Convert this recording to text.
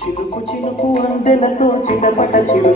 చిలుకు చిలుకు అందెలతో చిటపట చిరు